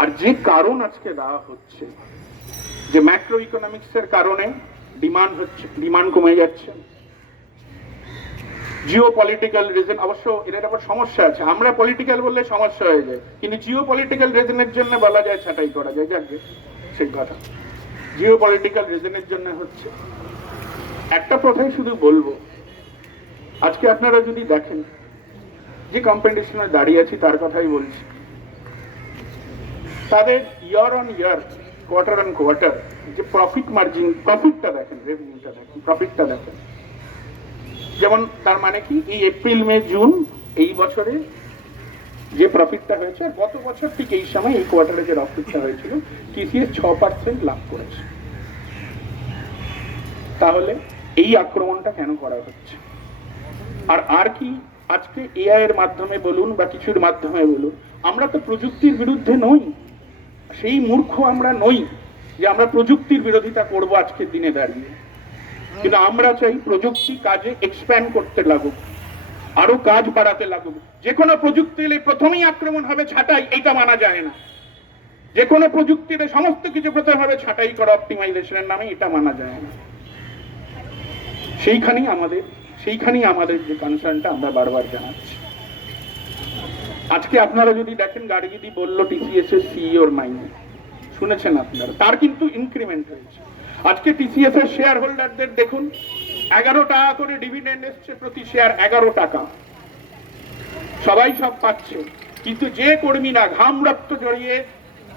আর যে কারণ আজকে দেওয়া হচ্ছে, যে ম্যাক্রো ইকোনমিক্সের কারণে ডিমান্ড হচ্ছে ডিমান্ড কমে যাচ্ছে জিও পলিটিক্যাল রিজন অবশ্য এর আবার সমস্যা আছে। আমরা পলিটিক্যাল বললে সমস্যা হয়ে যায়, কিন্তু জিও পলিটিক্যাল রিজনের জন্য বলা যায়, ছাঁটাই করা যায়। যাকে সেই কথা। জিও পলিটিক্যাল রিজনের জন্য হচ্ছে। একটা কথাই শুধু বলব, আজকে আপনারা যদি দেখেন, যে কম্পিটিশনে দাঁড়িয়ে আছি, তার কথাই বলছি। তাদের year on year quarter on quarter যে প্রফিট মার্জিন প্রফিটটা দেখেন রেভিনিউটা দেখেন প্রফিটটা দেখেন। যেমন তার মানে কি? এই এপ্রিল মে জুন এই বছরে যে প্রফিটটা হয়েছে, আর গত বছর ঠিক এই সময় এই কোয়ার্টারে যে প্রফিটটা হয়েছিল টিসিএস ছ পার্সেন্ট লাভ করেছে। তাহলে এই আক্রমণটা কেন করা হচ্ছে? আর আর কি আজকে এআই এর মাধ্যমে বলুন বা কিছুর মাধ্যমে বলুন, আমরা তো প্রযুক্তির বিরুদ্ধে নই। সেই মূর্খ আমরা নই যে আমরা প্রযুক্তির বিরোধিতা করব আজকের দিনে দাঁড়িয়ে। কিন্তু আমরা চাই প্রযুক্তি কাজে এক্সপ্যান্ড করতে লাগুক, আরও কাজ বাড়াতে লাগুক। যে কোনো প্রযুক্তি এলে প্রথমেই আক্রমণ হবে ছাটাই এটা মানা যায় না। যে কোনো প্রযুক্তিতে সমস্ত কিছু প্রথমে হবে ছাঁটাই করা অপটিমাইজেশনের নামে, এটা মানা যায় না। সেইখানেই আমাদের সেইখানেই আমাদের যে কনসার্নটা আমরা বারবার জানাচ্ছি। আজকে আপনারা যদি দেখেন গাড়িগিদি বলল টিসিএস এর সিইওর মাইনে শুনেছেন আপনারা? তার কিন্তু ইনক্রিমেন্ট হয়েছে। আজকে টিসিএস এর শেয়ার হোল্ডারদের দেখুন, এগারো টাকা করে ডিভিডেন্ড এসছে প্রতি শেয়ার এগারো টাকা। সবাই সব পাচ্ছে। কিন্তু যে কর্মীরা ঘাম রক্ত জড়িয়ে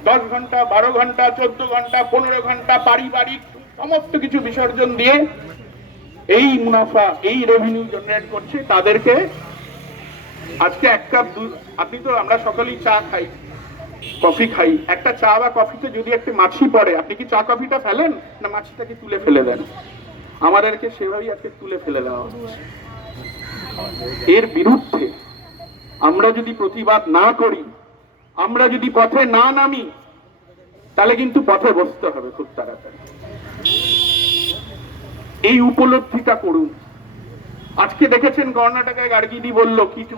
দশ ঘণ্টা, বারো ঘণ্টা, চোদ্দ ঘণ্টা, পনেরো ঘণ্টা পারিবারিক সমস্ত কিছু বিসর্জন দিয়ে এই মুনাফা, এই রেভিনিউ জেনারেট করছে, তাদেরকে আজকে এক কাপ দুধ, আপনি তো আমরা সকালেই চা খাই, কফি খাই। একটা চা বা কফিতে যদি একটা মাছি পড়ে, আপনি কি চা কফিটা ফেলেন? না, মাছিটাকে তুলে ফেলে দেন। আমাদেরকে সেভাবেই আজকে তুলে ফেলে দেওয়া এর বিরুদ্ধে আমরা যদি প্রতিবাদ না করি, আমরা যদি পথে না নামি, তাহলে কিন্তু পথে বসতে হবে খুব তাড়াতাড়ি। এই উপলব্ধিটা করুন। আজকে দেখেছেন কর্ণাটকায় গার্গিদি বলল কিছু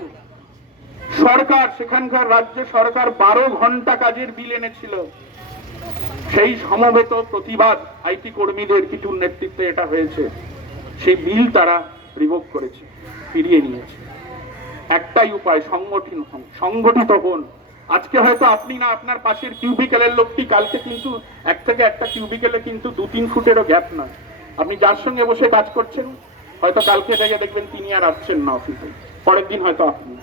সরকার, সেখানকার রাজ্য সরকার বারো ঘণ্টা কাজের বিল এনেছিল। সেই সমবেত প্রতিবাদ আইটি কর্মীদের কিছুর নেতৃত্বে এটা হয়েছে। সেই বিল তারা রিভোক করেছে, ফিরিয়ে নিয়েছে। একটাই উপায়, সংগঠিত সংগঠিত হন। আজকে হয়তো আপনি না, আপনার পাশের কিউবিকেলের লোকটি, কালকে কিন্তু এক থেকে একটা কিউবিকেলে কিন্তু দু তিন ফুটেরও গ্যাপ নয়। আপনি যার সঙ্গে বসে কাজ করছেন হয়তো কালকে থেকে দেখবেন তিনি আর আসছেন না অফিসে পরের দিন হয়তো আপনি।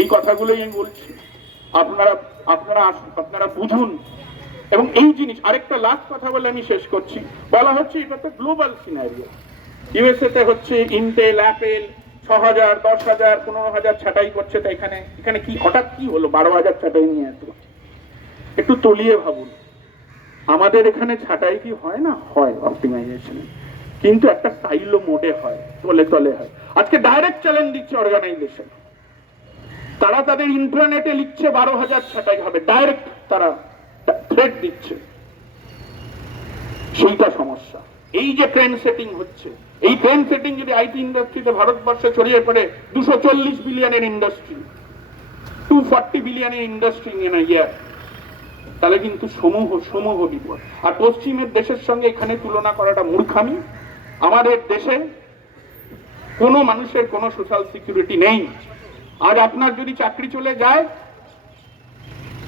এই কথাগুলোই আমি বলছি। আপনারা আপনারা আসুন, আপনারা বুঝুন। এবং এই জিনিস, আরেকটা লাস্ট কথা বলে আমি শেষ করছি। বলা হচ্ছে এটা তো গ্লোবাল সিনারিও ইউএসএ তে হচ্ছে ইন্টেল অ্যাপেল ছ হাজার দশ হাজার পনেরো হাজার ছাটাই করছে তো এখানে। এখানে কি, হঠাৎ কি হলো? বারো হাজার ছাটাই নিয়ে এত। একটু তলিয়ে ভাবুন। আমাদের এখানে ছাটাই কি হয় না? হয় অপটিমাইজেশনে কিন্তু একটা সাইলো মোডে হয় তলে তলে হয়। আজকে ডাইরেক্ট চ্যালেঞ্জ দিচ্ছে অর্গানাইজেশন তারা তাদের ইন্টারনেটে লিখছে বারো হাজার ছাটাই হবে। ডাইরেক্ট তারা থ্রেট দিচ্ছে। সেইটা সমস্যা। এই যে ট্রেন্ড সেটিং হচ্ছে, এই ট্রেন্ড সেটিং যদি আইটি ইন্ডাস্ট্রিতে ভারতবর্ষে ছড়িয়ে পড়ে, দুশো চল্লিশ বিলিয়নের ইন্ডাস্ট্রি টু ফর্টি বিলিয়নের ইন্ডাস্ট্রি ইন ইয়ার তাহলে কিন্তু সমূহ সমূহ বিপদ। আর পশ্চিমের দেশের সঙ্গে এখানে তুলনা করাটা মূর্খামি। আমাদের দেশে কোনো মানুষের কোনো সোশ্যাল সিকিউরিটি নেই। আজ আপনার যদি চাকরি চলে যায়,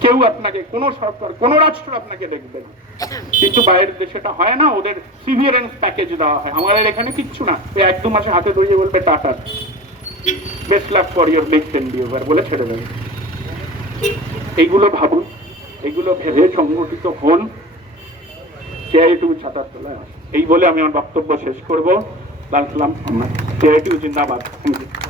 কেউ আপনাকে, কোনো সরকার, কোনো রাষ্ট্র আপনাকে দেখবে না। কিন্তু বাইরের দেশে এটা হয় না, ওদের সিভিয়ারেন্স প্যাকেজ দেওয়া হয়। আমাদের এখানে কিচ্ছু না। ওই এক দু মাসে হাতে ধরিয়ে বলবে, tata. Best love for your next endeavour বলে ছেড়ে দেবে। এইগুলো ভাবুন এগুলো ভেবে সংগঠিত হন। চেয়ারিটিউ ছাতার তলায়। এই বলে আমি আমার বক্তব্য শেষ করব। লাল সালাম চেয়ারিটিউ জিন্দাবাদ। Thank you